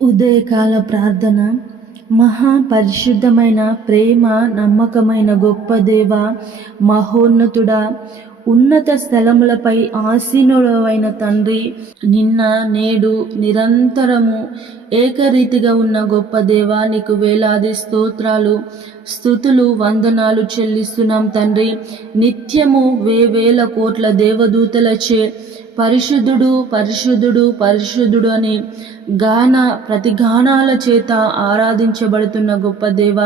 ఉదయకాల ప్రార్థన. మహాపరిశుద్ధమైన ప్రేమ నమ్మకమైన గొప్ప దేవ, మహోన్నతుడా, ఉన్నత స్థలములపై ఆసీనుడవైన తండ్రి, నిన్న నేడు నిరంతరము ఏకరీతిగా ఉన్న గొప్ప దేవ, నీకు వేలాది స్తోత్రాలు, స్తుతులు, వందనాలు చెల్లిస్తున్నాం తండ్రి. నిత్యము వేవేల కోట్ల దేవదూతలచే పరిశుద్ధుడు పరిశుద్ధుడు పరిశుద్ధుడు అని ప్రతి గానాల చేత ఆరాధించబడుతున్న గొప్ప దేవ,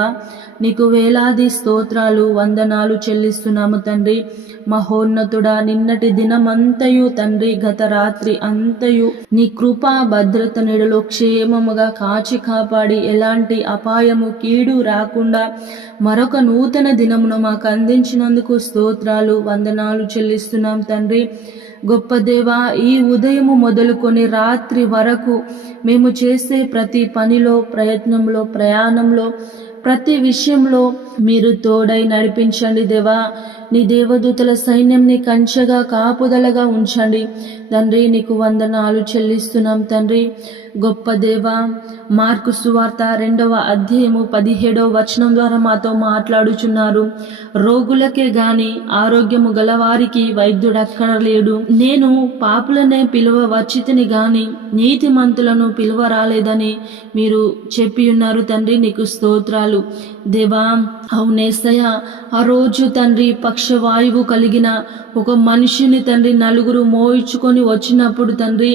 నీకు వేలాది స్తోత్రాలు, వందనాలు చెల్లిస్తున్నాము తండ్రి. మహోన్నతుడా, నిన్నటి దినమంతయు తండ్రి, గత రాత్రి అంతయు నీ కృపా భద్రత నీడలో క్షేమముగా కాచి కాపాడి ఎలాంటి అపాయము కీడు రాకుండా మరొక నూతన దినమును మాకు అందించినందుకు స్తోత్రాలు, వందనాలు చెల్లిస్తున్నాం తండ్రి. గొప్ప దేవా, ఈ ఉదయము మొదలుకొని రాత్రి వరకు మేము చేసే ప్రతి పనిలో, ప్రయత్నంలో, ప్రయాణంలో, ప్రతి విషయంలో మీరు తోడై నడిపించండి దేవా. నీ దేవదూతల సైన్యంని కంచెగా కాపుదలగా ఉంచండి తండ్రి. నీకు వందనాలు చెల్లిస్తున్నాం తండ్రి. గొప్ప దేవ, మార్కు సువార్త 2వ అధ్యాయము 17వ వచనం ద్వారా మాతో మాట్లాడుచున్నారు. రోగులకే గాని ఆరోగ్యము గలవారికి వైద్యుడక్కడ లేడు. నేను పాపులనే పిలువ వచ్చితిని గాని నీతిమంతులను పిలువ రాలేదని మీరు చెప్పి ఉన్నారు తండ్రి. నీకు స్తోత్రాలు దేవా. అవునేసయ్య, ఆ రోజు తండ్రి పక్షవాయువు కలిగిన ఒక మనిషిని తండ్రి నలుగురు మోయించుకొని వచ్చినప్పుడు తండ్రి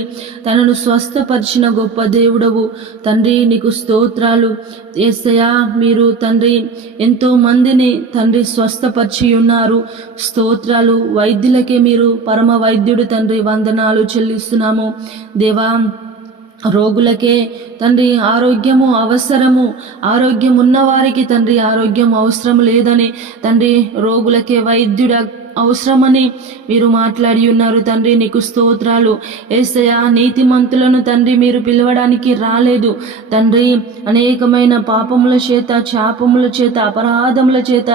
తనను స్వస్థపరిచిన గొప్ప దేవుడవు తండ్రి. నీకు స్తోత్రాలు యేసయ్య. మీరు తండ్రి ఎంతో మందిని తండ్రి స్వస్థపరిచి ఉన్నారు. స్తోత్రాలు. వైద్యులకే మీరు పరమ వైద్యుడు తండ్రి. వందనాలు చెల్లిస్తున్నాము దేవా. రోగులకే తండ్రి ఆరోగ్యము అవసరము, ఆరోగ్యం ఉన్నవారికి తండ్రి ఆరోగ్యం అవసరం లేదని తండ్రి రోగులకే వైద్యుడ అవసరమని మీరు మాట్లాడి ఉన్నారు తండ్రి. నీకు స్తోత్రాలు యేసయ్య. నీతిమంతులను తండ్రి మీరు పిలవడానికి రాలేదు తండ్రి. అనేకమైన పాపముల చేత, శాపముల చేత, అపరాధముల చేత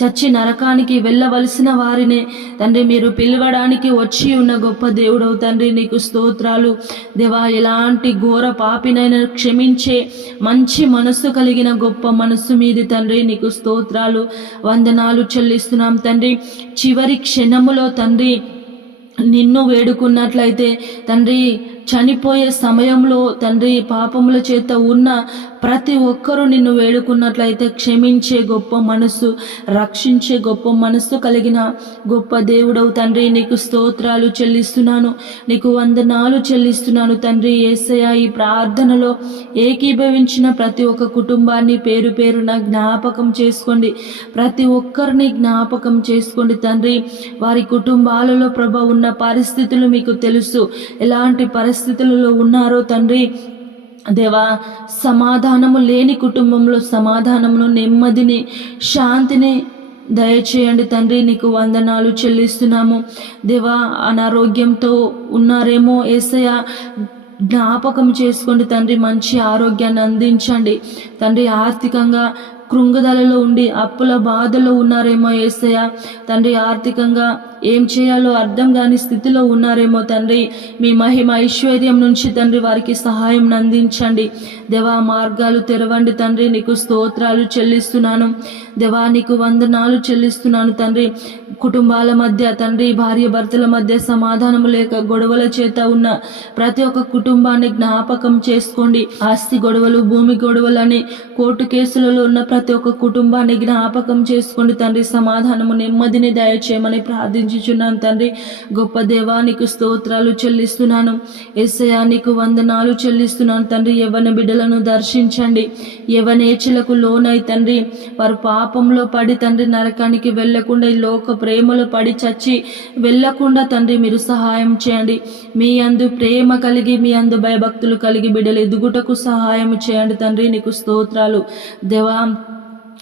చచ్చి నరకానికి వెళ్ళవలసిన వారినే తండ్రి మీరు పిలవడానికి వచ్చి ఉన్న గొప్ప దేవుడవు తండ్రి. నీకు స్తోత్రాలు దేవా. ఎలాంటి ఘోర పాపినైనా క్షమించే మంచి మనస్సు కలిగిన గొప్ప మనస్సు మీది తండ్రి. నీకు స్తోత్రాలు, వందనాలు చెల్లిస్తున్నాం తండ్రి. చివరి క్షణములో తండ్రి నిన్ను వేడుకున్నట్లయితే తండ్రి, చనిపోయే సమయంలో తండ్రి పాపముల చేత ఉన్న ప్రతి ఒక్కరూ నిన్ను వేడుకున్నట్లయితే క్షమించే గొప్ప మనస్సు, రక్షించే గొప్ప మనస్సు కలిగిన గొప్ప దేవుడవు తండ్రి. నీకు స్తోత్రాలు చెల్లిస్తున్నాను, నీకు వందనాలు చెల్లిస్తున్నాను తండ్రి. యేసయ్య, ఈ ప్రార్థనలో ఏకీభవించిన ప్రతి ఒక్క కుటుంబాన్ని పేరు పేరున జ్ఞాపకం చేసుకోండి. ప్రతి ఒక్కరిని జ్ఞాపకం చేసుకోండి తండ్రి. వారి కుటుంబాలలో ప్రభ ఉన్న పరిస్థితులు మీకు తెలుసు. ఎలాంటి పరిస్థితులలో ఉన్నారో తండ్రి దేవా. సమాధానము లేని కుటుంబంలో సమాధానమును, నెమ్మదిని, శాంతిని దయచేయండి తండ్రి. నీకు వందనాలు చెల్లిస్తున్నాము దేవా. అనారోగ్యంతో ఉన్నారేమో యేసయ్య, జ్ఞాపకం చేసుకోండి తండ్రి. మంచి ఆరోగ్యాన్ని అందించండి తండ్రి. ఆర్థికంగా కృంగుదలలో ఉండి అప్పుల బాధలో ఉన్నారేమో యేసయ్య తండ్రి. ఆర్థికంగా ఏం చేయాలో అర్థం కాని స్థితిలో ఉన్నారేమో తండ్రి. మీ మహిమ ఐశ్వర్యం నుంచి తండ్రి వారికి సహాయం అందించండి దేవా. మార్గాలు తెరవండి తండ్రి. నీకు స్తోత్రాలు చెల్లిస్తున్నాను దేవా. నీకు వందనాలు చెల్లిస్తున్నాను తండ్రి. కుటుంబాల మధ్య తండ్రి, భార్య భర్తల మధ్య సమాధానము లేక గొడవల చేత ఉన్న ప్రతి ఒక్క కుటుంబాన్ని జ్ఞాపకం చేసుకోండి. ఆస్తి గొడవలు, భూమి గొడవలు అని కోర్టు కేసులలో ఉన్న ప్రతి ఒక్క కుటుంబాన్ని జ్ఞాపకం చేసుకోండి తండ్రి. సమాధానము, నెమ్మదిని దయచేయమని ప్రార్థించుచున్నాను తండ్రి. గొప్ప దేవా, నీకు స్తోత్రాలు చెల్లిస్తున్నాను. యేసయ్య, నీకు వందనాలు చెల్లిస్తున్నాను తండ్రి. యవ్వన బిడ్డలను దర్శించండి. యవ్వనేచ్ఛలకు లోనై తండ్రి వారు పాపంలో పడి తండ్రి నరకానికి వెళ్లకుండా, ఈ లోక ప్రేమలో పడి చచ్చి వెళ్లకుండా తండ్రి మీరు సహాయం చేయండి. మీ యందు ప్రేమ కలిగి, మీ యందు భయభక్తులు కలిగి బిడ్డలు ఎదుగుటకు సహాయం చేయండి తండ్రి. నీకు స్తోత్రాలు దేవా.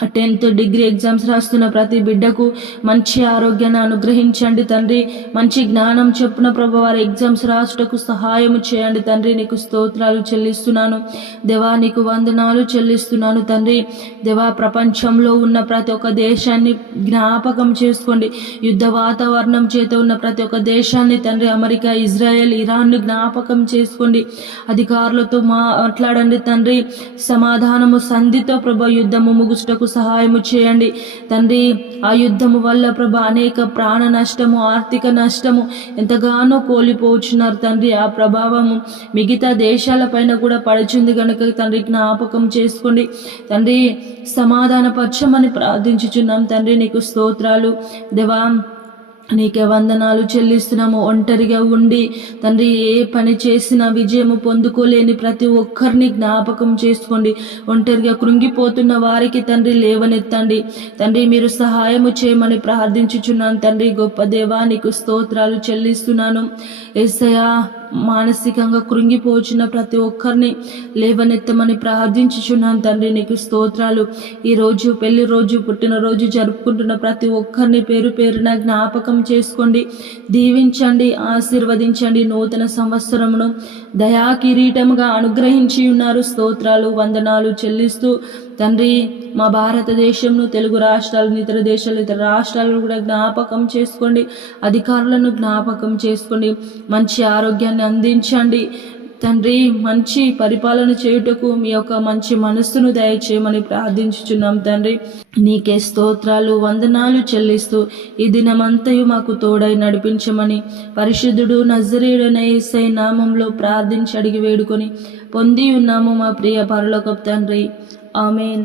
10th డిగ్రీ ఎగ్జామ్స్ రాస్తున్న ప్రతి బిడ్డకు మంచి ఆరోగ్యాన్ని అనుగ్రహించండి తండ్రి. మంచి జ్ఞానం చెప్పున ప్రభు వారి ఎగ్జామ్స్ రాసుటకు సహాయం చేయండి తండ్రి. నీకు స్తోత్రాలు చెల్లిస్తున్నాను దేవా, నీకు వందనాలు చెల్లిస్తున్నాను తండ్రి. దేవా, ప్రపంచంలో ఉన్న ప్రతి ఒక్క దేశాన్ని జ్ఞాపకం చేసుకోండి. యుద్ధ వాతావరణం చేత ఉన్న ప్రతి ఒక్క దేశాన్ని తండ్రి, అమెరికా, ఇజ్రాయెల్, ఇరాన్ను జ్ఞాపకం చేసుకోండి. అధికారులతో మాట్లాడండి తండ్రి. సమాధానము సంధితో ప్రభు యుద్ధము ముగుచుటకు సహాయము చేయండి తండ్రి. ఆ యుద్ధము వల్ల ప్రభు అనేక ప్రాణ నష్టము, ఆర్థిక నష్టము ఎంతగానో కోల్పోతున్నారు తండ్రి. ఆ ప్రభావము మిగతా దేశాలపైన కూడా పడుచుంది కనుక తండ్రి జ్ఞాపకం చేసుకోండి తండ్రి. సమాధానపరచమని ప్రార్థించుచున్నాం తండ్రి. నీకు స్తోత్రాలు దేవా, నీకే వందనాలు చెల్లిస్తున్నాము. ఒంటరిగా ఉండి తండ్రి ఏ పని చేసినా విజయము పొందుకోలేని ప్రతి ఒక్కరిని జ్ఞాపకం చేసుకోండి. ఒంటరిగా కృంగిపోతున్న వారికి తండ్రి లేవనెత్తండి తండ్రి. మీరు సహాయము చేయమని ప్రార్థించుచున్నాను తండ్రి. గొప్ప దేవా, నీకు స్తోత్రాలు చెల్లిస్తున్నాను యేసయ్యా. మానసికంగా కృంగిపోచిన ప్రతి ఒక్కరిని లేవనెత్తమని ప్రార్థించుచున్నాను తండ్రి. నీకు స్తోత్రాలు. ఈరోజు పెళ్లి రోజు, పుట్టినరోజు జరుపుకుంటున్న ప్రతి ఒక్కరిని పేరు పేరున జ్ఞాపకం చేసుకోండి, దీవించండి, ఆశీర్వదించండి. నూతన సంవత్సరమును దయా కిరీటముగా అనుగ్రహించి ఉన్నారు. స్తోత్రాలు, వందనాలు చెల్లిస్తూ తండ్రి, మా భారతదేశంను, తెలుగు రాష్ట్రాలను, ఇతర దేశాలు, ఇతర రాష్ట్రాలను కూడా జ్ఞాపకం చేసుకోండి. అధికారులను జ్ఞాపకం చేసుకోండి. మంచి ఆరోగ్యాన్ని అందించండి తండ్రి. మంచి పరిపాలన చేయుటకు మీ యొక్క మంచి మనస్సును దయచేయమని ప్రార్థించుచున్నాం తండ్రి. నీకే స్తోత్రాలు, వందనాలు చెల్లిస్తూ ఈ దినమంతయు మాకు తోడై నడిపించమని పరిశుద్ధుడు నజరేయుడైన యేసయ్య నామంలో ప్రార్థించి అడిగి వేడుకొని పొంది ఉన్నాము మా ప్రియ పరలోకపు తండ్రి. ఆమేన్.